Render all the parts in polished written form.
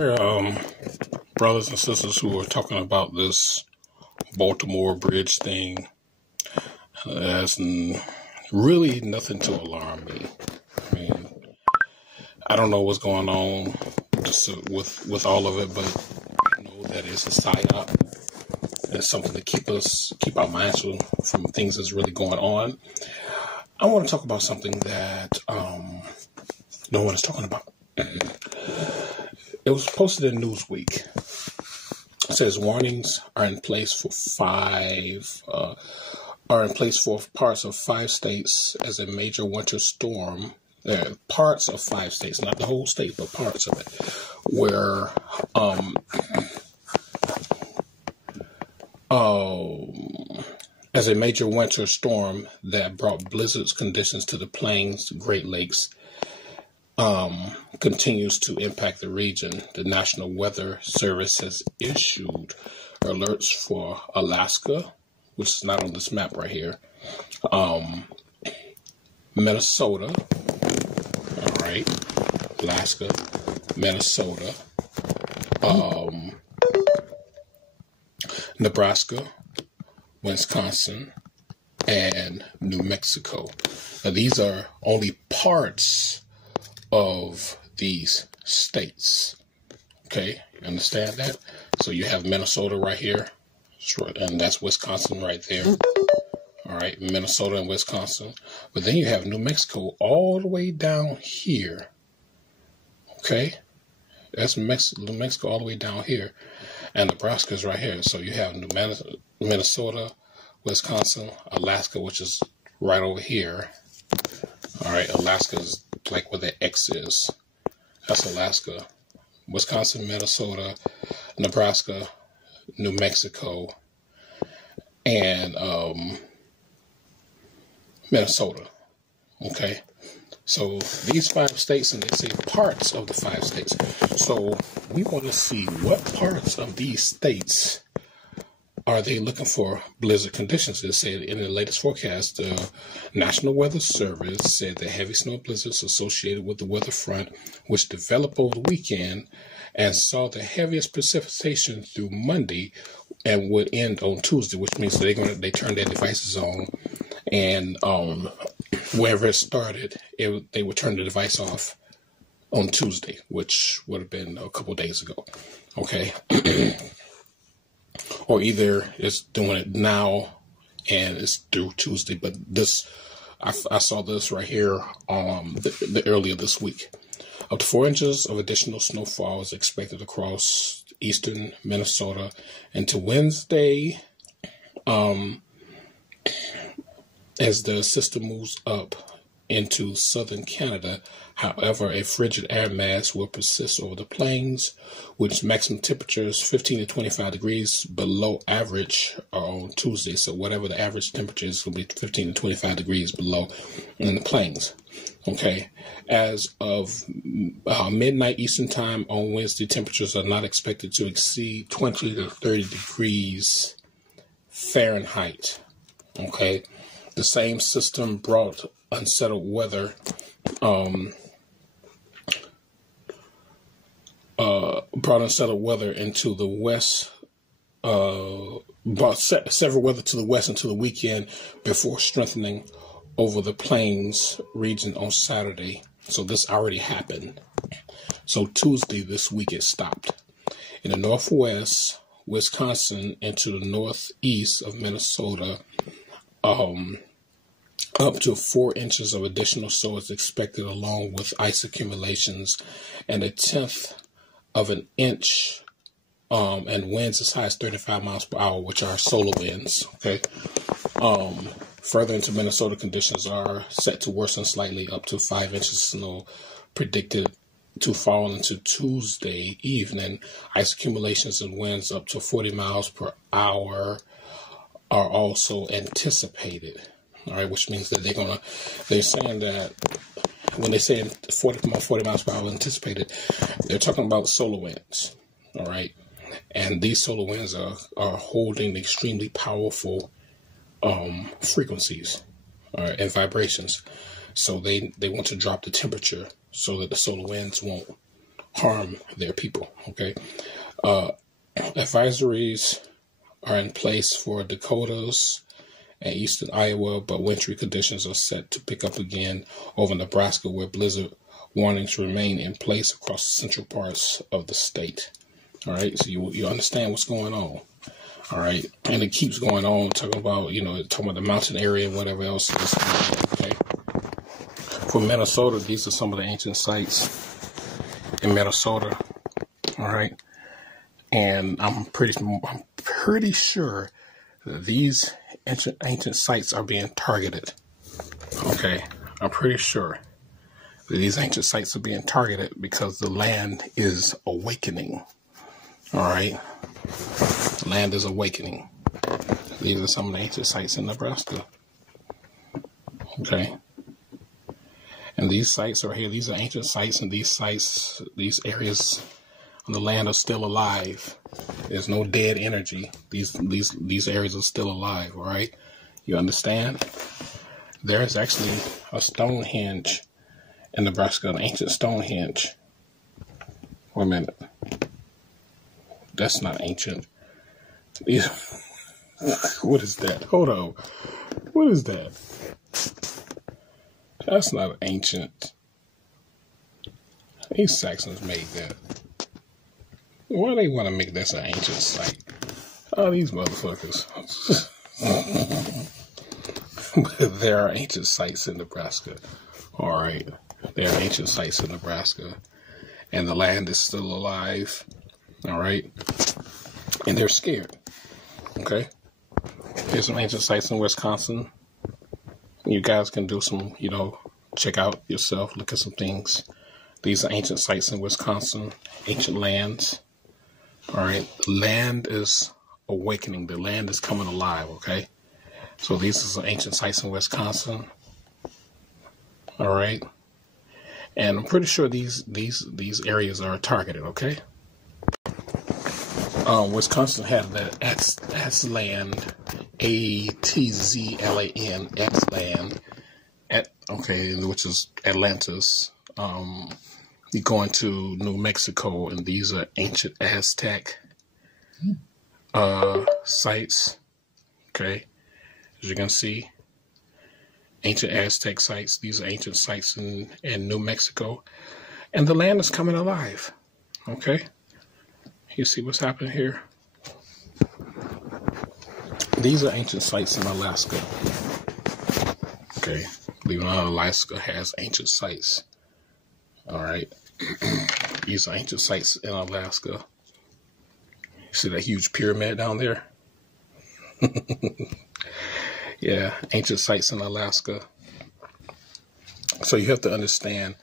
Um, Brothers and sisters who are talking about this Baltimore Bridge thing, that's really nothing to alarm me. I mean, I don't know what's going on with all of it, but I know that it's a psyop. It's something to keep our minds from things that's really going on. I want to talk about something that no one is talking about. It was posted in Newsweek. It says warnings are in place for parts of 5 states as a major winter storm. Parts of 5 states, not the whole state, but parts of it, where as a major winter storm that brought blizzard conditions to the plains, Great Lakes, continues to impact the region. The National Weather Service has issued alerts for Alaska, which is not on this map right here, Minnesota, all right, Alaska, Minnesota, Nebraska, Wisconsin, and New Mexico. Now, these are only parts of these states. Okay, you understand that? So you have Minnesota right here, and that's Wisconsin right there. All right, Minnesota and Wisconsin. But then you have New Mexico all the way down here. Okay, that's New Mexico all the way down here. And Nebraska is right here. So you have Minnesota, Wisconsin, Alaska, which is right over here. All right, Alaska is like where the X is. That's Alaska. Wisconsin, Minnesota, Nebraska, New Mexico, and Minnesota. Okay. So these 5 states, and they say parts of the 5 states. So we want to see what parts of these states are they looking for blizzard conditions. They said in the latest forecast, the National Weather Service said that heavy snow blizzards associated with the weather front, which developed over the weekend and saw the heaviest precipitation through Monday and would end on Tuesday, which means they turn their devices on, and wherever it started, they would turn the device off on Tuesday, which would have been a couple days ago. Okay. Or either it's doing it now and it's through Tuesday. But this, I saw this right here the earlier this week. Up to 4 inches of additional snowfall is expected across eastern Minnesota until Wednesday, as the system moves up into southern Canada. However, a frigid air mass will persist over the plains, with maximum temperatures 15 to 25 degrees below average on Tuesday. So whatever the average temperature is, going to be 15 to 25 degrees below in the plains. Okay. As of midnight Eastern time on Wednesday, temperatures are not expected to exceed 20 to 30 degrees Fahrenheit. Okay. The same system brought unsettled weather into the west, brought several weather to the west into the weekend before strengthening over the plains region on Saturday. So this already happened. So Tuesday this week it stopped. In the northwest, Wisconsin, into the northeast of Minnesota, up to 4 inches of additional snow is expected, along with ice accumulations, and 1/10 of an inch, and winds as high as 35 miles per hour, which are solar winds. Okay. Further into Minnesota, conditions are set to worsen slightly. Up to 5 inches of snow predicted to fall into Tuesday evening. Ice accumulations and winds up to 40 miles per hour are also anticipated. All right, which means that they're saying that when they say 40 miles per hour anticipated, they're talking about solar winds. All right. And these solar winds are holding extremely powerful frequencies and vibrations. So they want to drop the temperature so that the solar winds won't harm their people. Okay. Advisories are in place for Dakotas and eastern Iowa, but wintry conditions are set to pick up again over Nebraska, where blizzard warnings remain in place across the central parts of the state. All right, so you understand what's going on. All right, and it keeps going on, talking about, talking about the mountain area and whatever else. Okay. For Minnesota, these are some of the ancient sites in Minnesota. All right, and I'm pretty sure that these ancient sites are being targeted. Okay, I'm pretty sure that these ancient sites are being targeted because the land is awakening. All right, the land is awakening. These are some of the ancient sites in Nebraska. Okay, and these sites are here. These are ancient sites, and these sites, these areas on the land are still alive. There's no dead energy. These areas are still alive. All right, you understand? There is actually a Stonehenge in Nebraska, an ancient Stonehenge. Wait a minute. That's not ancient. What is that? Hold on. What is that? That's not ancient. These Saxons made that. Why they want to make this an ancient site? Oh, these motherfuckers. There are ancient sites in Nebraska. All right. There are ancient sites in Nebraska. And the land is still alive. All right. And they're scared. Okay. Here's some ancient sites in Wisconsin. You guys can do some, check out yourself, look at some things. These are ancient sites in Wisconsin, ancient lands. All right. The land is awakening. The land is coming alive. Okay. So these are some ancient sites in Wisconsin. All right. And I'm pretty sure these areas are targeted. Okay. Wisconsin had that Aztlan, Atzlan, Aztlan, which is Atlantis. You go into New Mexico, and these are ancient Aztec sites. Okay, as you can see, ancient Aztec sites. These are ancient sites in New Mexico, and the land is coming alive. Okay. You see what's happening here? These are ancient sites in Alaska. Okay. Believe it or not, Alaska has ancient sites. All right. These are ancient sites in Alaska. You see that huge pyramid down there? Yeah, ancient sites in Alaska. So you have to understand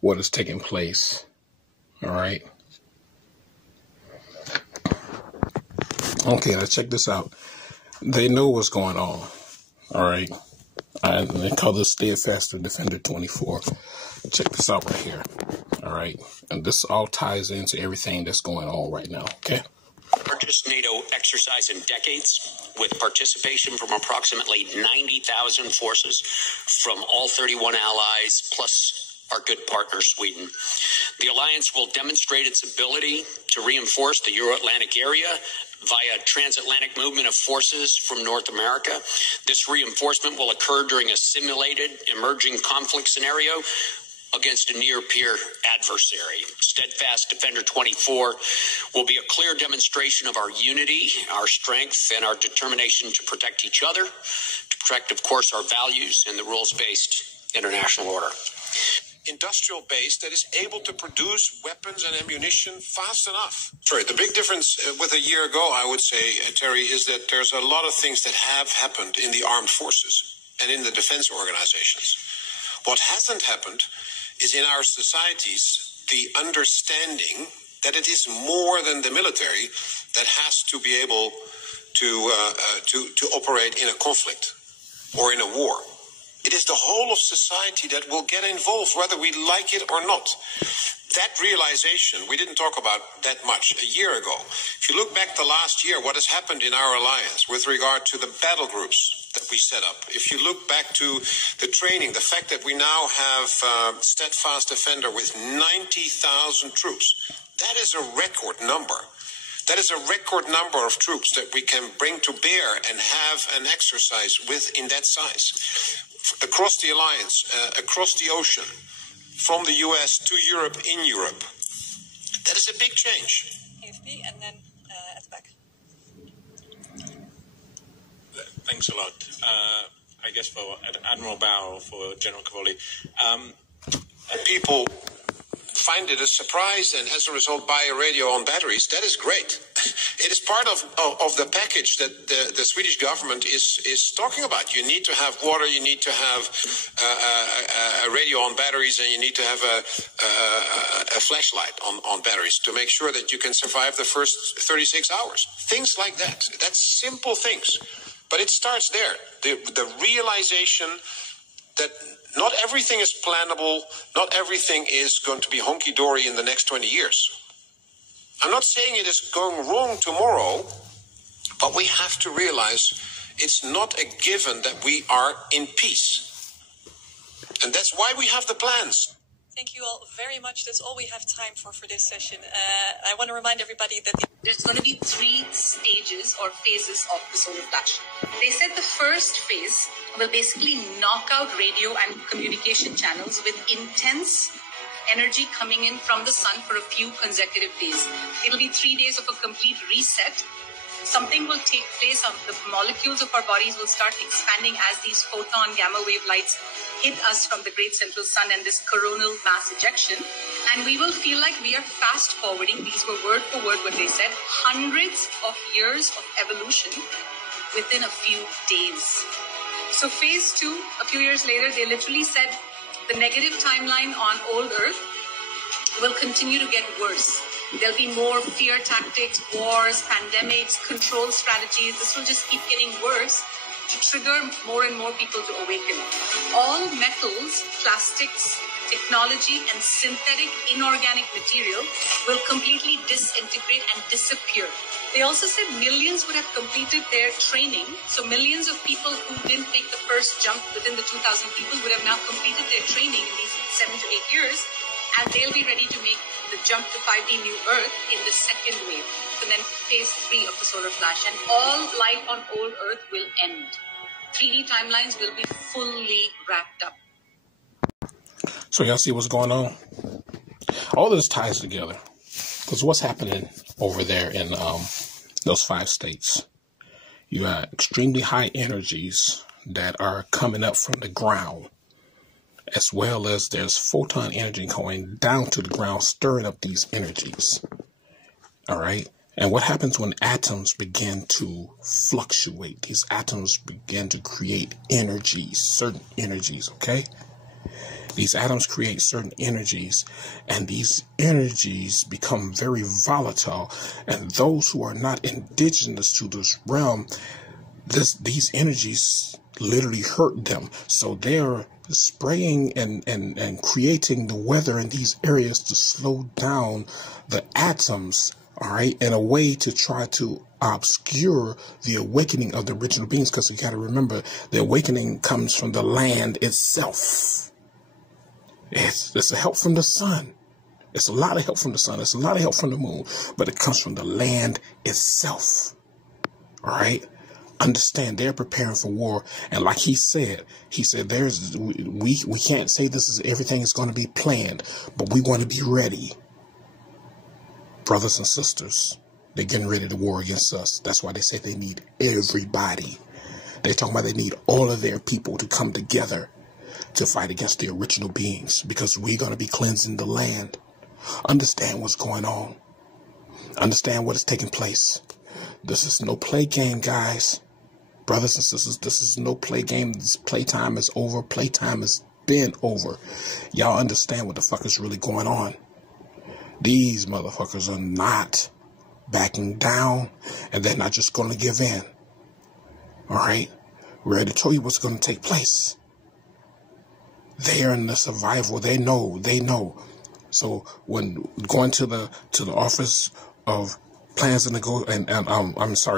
what is taking place. All right. Okay, now check this out. They know what's going on. All right. They call this Steadfast Defender 24. Check this out right here. All right. And this all ties into everything that's going on right now. Okay. Largest NATO exercise in decades, with participation from approximately 90,000 forces from all 31 allies, plus our good partner, Sweden. The alliance will demonstrate its ability to reinforce the Euro-Atlantic area via transatlantic movement of forces from North America. This reinforcement will occur during a simulated emerging conflict scenario against a near-peer adversary. Steadfast Defender 24 will be a clear demonstration of our unity, our strength, and our determination to protect each other, to protect, of course, our values and the rules-based international order. Industrial base that is able to produce weapons and ammunition fast enough. Sorry, the big difference with a year ago, I would say, Terry, is that there's a lot of things that have happened in the armed forces and in the defense organizations. What hasn't happened is in our societies the understanding that it is more than the military that has to be able to operate in a conflict or in a war. It is the whole of society that will get involved, whether we like it or not. That realization, we didn't talk about that much a year ago. If you look back to last year, what has happened in our alliance with regard to the battle groups, that we set up. If you look back to the training, the fact that we now have Steadfast Defender with 90,000 troops, that is a record number. That is a record number of troops that we can bring to bear and have an exercise with in that size. Across the alliance, across the ocean, from the US to Europe, in Europe. That is a big change. AFP and then at the back. Thanks a lot. I guess for Admiral Bow or for General Cavoli. People find it a surprise and as a result buy a radio on batteries. That is great. It is part of the package that the Swedish government is talking about. You need to have water, you need to have a radio on batteries, and you need to have a flashlight on batteries to make sure that you can survive the first 36 hours. Things like that. That's simple things. But it starts there. The realization that not everything is plannable, not everything is going to be honky-dory in the next 20 years. I'm not saying it is going wrong tomorrow, but we have to realize it's not a given that we are in peace. And that's why we have the plans. Thank you all very much. That's all we have time for this session. I want to remind everybody that there's going to be 3 stages or phases of the solar flash. They said the first phase will basically knock out radio and communication channels with intense energy coming in from the sun for a few consecutive days. It'll be 3 days of a complete reset. Something will take place. The molecules of our bodies will start expanding as these photon gamma wave lights hit us from the great central sun and this coronal mass ejection. And we will feel like we are fast forwarding. These were word for word what they said. Hundreds of years of evolution within a few days. So phase 2, a few years later, they literally said the negative timeline on old Earth will continue to get worse. There'll be more fear tactics, wars, pandemics, control strategies. This will just keep getting worse to trigger more and more people to awaken. All metals, plastics, technology, and synthetic inorganic material will completely disintegrate and disappear. They also said millions would have completed their training. So millions of people who didn't take the first jump within the 2,000 people would have now completed their training in these 7 to 8 years. And they'll be ready to make the jump to 5D New Earth in the second wave. So then phase 3 of the solar flash. And all life on old Earth will end. 3D timelines will be fully wrapped up. So y'all see what's going on? All this ties together. Because what's happening over there in those 5 states? You got extremely high energies that are coming up from the ground, as well as there's photon energy going down to the ground, stirring up these energies. All right. And what happens when atoms begin to fluctuate? These atoms begin to create energies, certain energies. OK, these atoms create certain energies, and these energies become very volatile. And those who are not indigenous to this realm, these energies literally hurt them. So they're spraying and creating the weather in these areas to slow down the atoms, all right, in a way to try to obscure the awakening of the original beings. Because you got to remember, the awakening comes from the land itself. It's a help from the sun. It's a lot of help from the sun. It's a lot of help from the moon, but it comes from the land itself. All right. Understand, they're preparing for war. And like he said we can't say everything is going to be planned, but we want to be ready. Brothers and sisters, they're getting ready to war against us. That's why they say they need everybody. They're talking about they need all of their people to come together to fight against the original beings, because we're going to be cleansing the land. Understand what's going on. Understand what is taking place. This is no play game, guys. Brothers and sisters, this is no play game. This playtime is over. Playtime has been over. Y'all understand what the fuck is really going on. These motherfuckers are not backing down, and they're not just going to give in. All right? We're ready to tell you what's going to take place. They're in the survival. They know. So when going to the Office of Plans and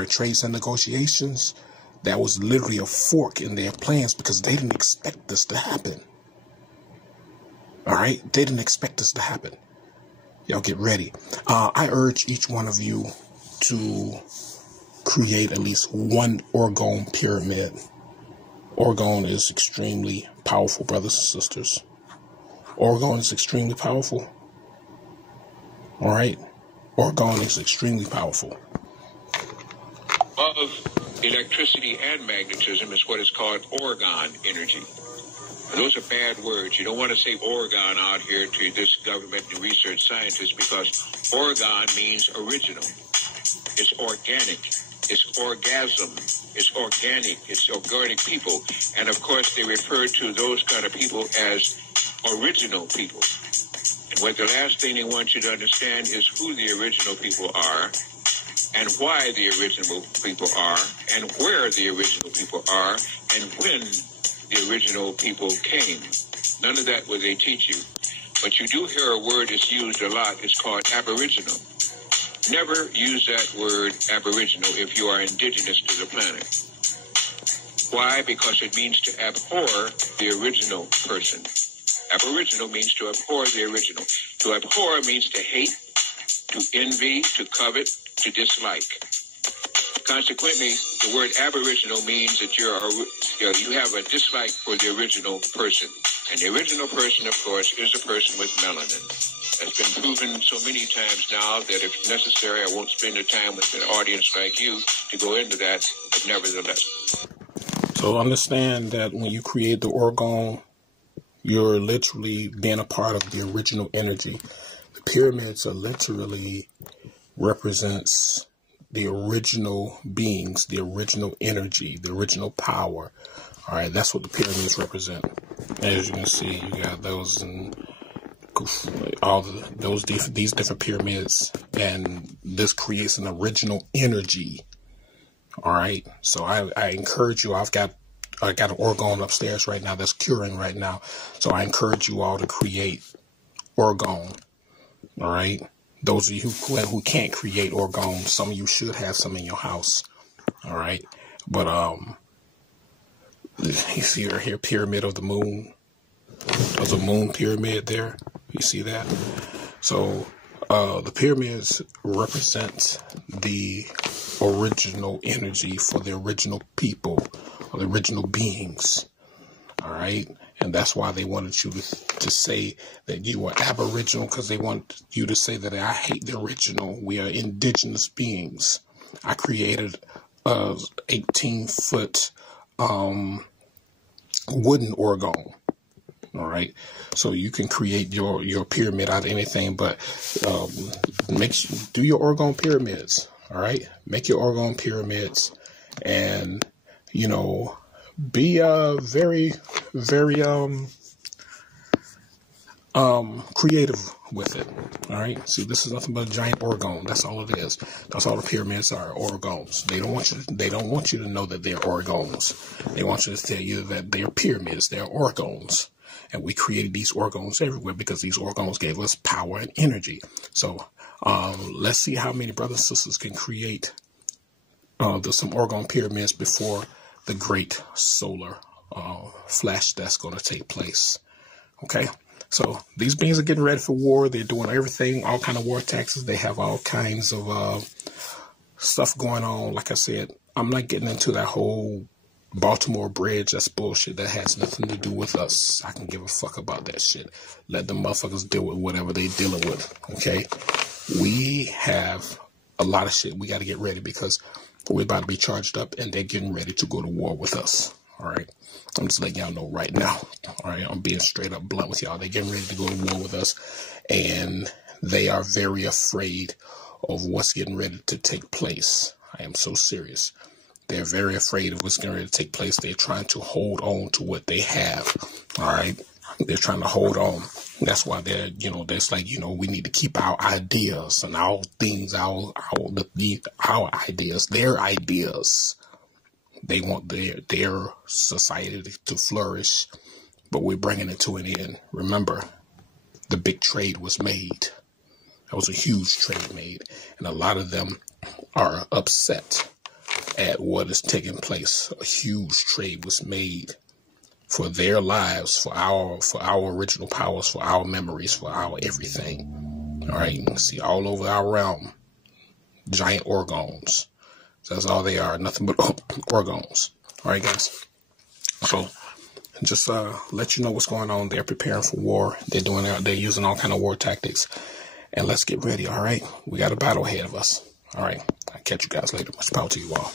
trades and negotiations, That was literally a fork in their plans because they didn't expect this to happen. All right? They didn't expect this to happen. Y'all get ready. I urge each one of you to create at least one Orgone pyramid. Orgone is extremely powerful, brothers and sisters. Orgone is extremely powerful. All right? Orgone is extremely powerful. Of electricity and magnetism is what is called orgone energy. Those are bad words. You don't want to say orgone out here to this government and research scientists because orgone means original. It's organic. It's orgasm. It's organic. It's organic people. And of course, they refer to those kind of people as original people. And what the last thing they want you to understand is who the original people are, and why the original people are, and where the original people are, and when the original people came. None of that will they teach you. But you do hear a word that's used a lot. It's called aboriginal. Never use that word aboriginal if you are indigenous to the planet. Why? Because it means to abhor the original person. Aboriginal means to abhor the original. To abhor means to hate, to envy, to covet, to dislike. Consequently, the word aboriginal means that you have a dislike for the original person. And the original person, of course, is a person with melanin. That's been proven so many times now that if necessary, I won't spend the time with an audience like you to go into that, but nevertheless. So understand that when you create the Orgone, you're literally being a part of the original energy. The pyramids are literally represents the original beings, the original energy, the original power. All right, that's what the pyramids represent. As you can see, you got those and these different pyramids, and this creates an original energy. All right, so I encourage you. I got an Orgone upstairs right now that's curing right now. So I encourage you all to create Orgone. All right. Those of you who can't create Orgone, some of you should have some in your house. All right. But you see right here, Pyramid of the Moon. There's a moon pyramid there. You see that? So the pyramids represent the original energy for the original people, or the original beings. All right. And that's why they wanted you to say that you are aboriginal, because they want you to say that I hate the original. We are indigenous beings. I created a 18-foot wooden Orgone. All right. So you can create your pyramid out of anything, but do your Orgone pyramids. All right. Make your Orgone pyramids, and be very, very creative with it. All right. See, this is nothing but a giant Orgone. That's all it is. That's all the pyramids are, Orgones. They don't want you to know that they're Orgones. They want you to tell you that they're pyramids. They're Orgones. And we created these Orgones everywhere because these Orgones gave us power and energy. So let's see how many brothers and sisters can create some Orgone pyramids before the great solar flash that's going to take place. Okay, so these beings are getting ready for war. They're doing everything, all kind of war taxes. They have all kinds of stuff going on. Like I said, I'm not getting into that whole Baltimore Bridge. That's bullshit. That has nothing to do with us. I can give a fuck about that shit. Let the motherfuckers deal with whatever they dealing with. Okay, we have a lot of shit we got to get ready, because we're about to be charged up and they're getting ready to go to war with us. All right. I'm just letting y'all know right now. All right. I'm being straight up blunt with y'all. They're getting ready to go to war with us, and they are very afraid of what's getting ready to take place. I am so serious. They're very afraid of what's getting ready to take place. They're trying to hold on to what they have. All right. They're trying to hold on. That's why they're, there's like, we need to keep our ideas and our things, our ideas, their ideas. They want their society to flourish, but we're bringing it to an end. Remember, the big trade was made. That was a huge trade made, and a lot of them are upset at what is taking place. A huge trade was made for their lives, for our original powers, for our memories, for our everything. All right, you can see all over our realm, giant orgons. That's all they are, nothing but orgons. All right, guys. So just let you know what's going on. They're preparing for war. They're using all kind of war tactics. And let's get ready. All right, we got a battle ahead of us. All right, I'll catch you guys later. Much power to you all.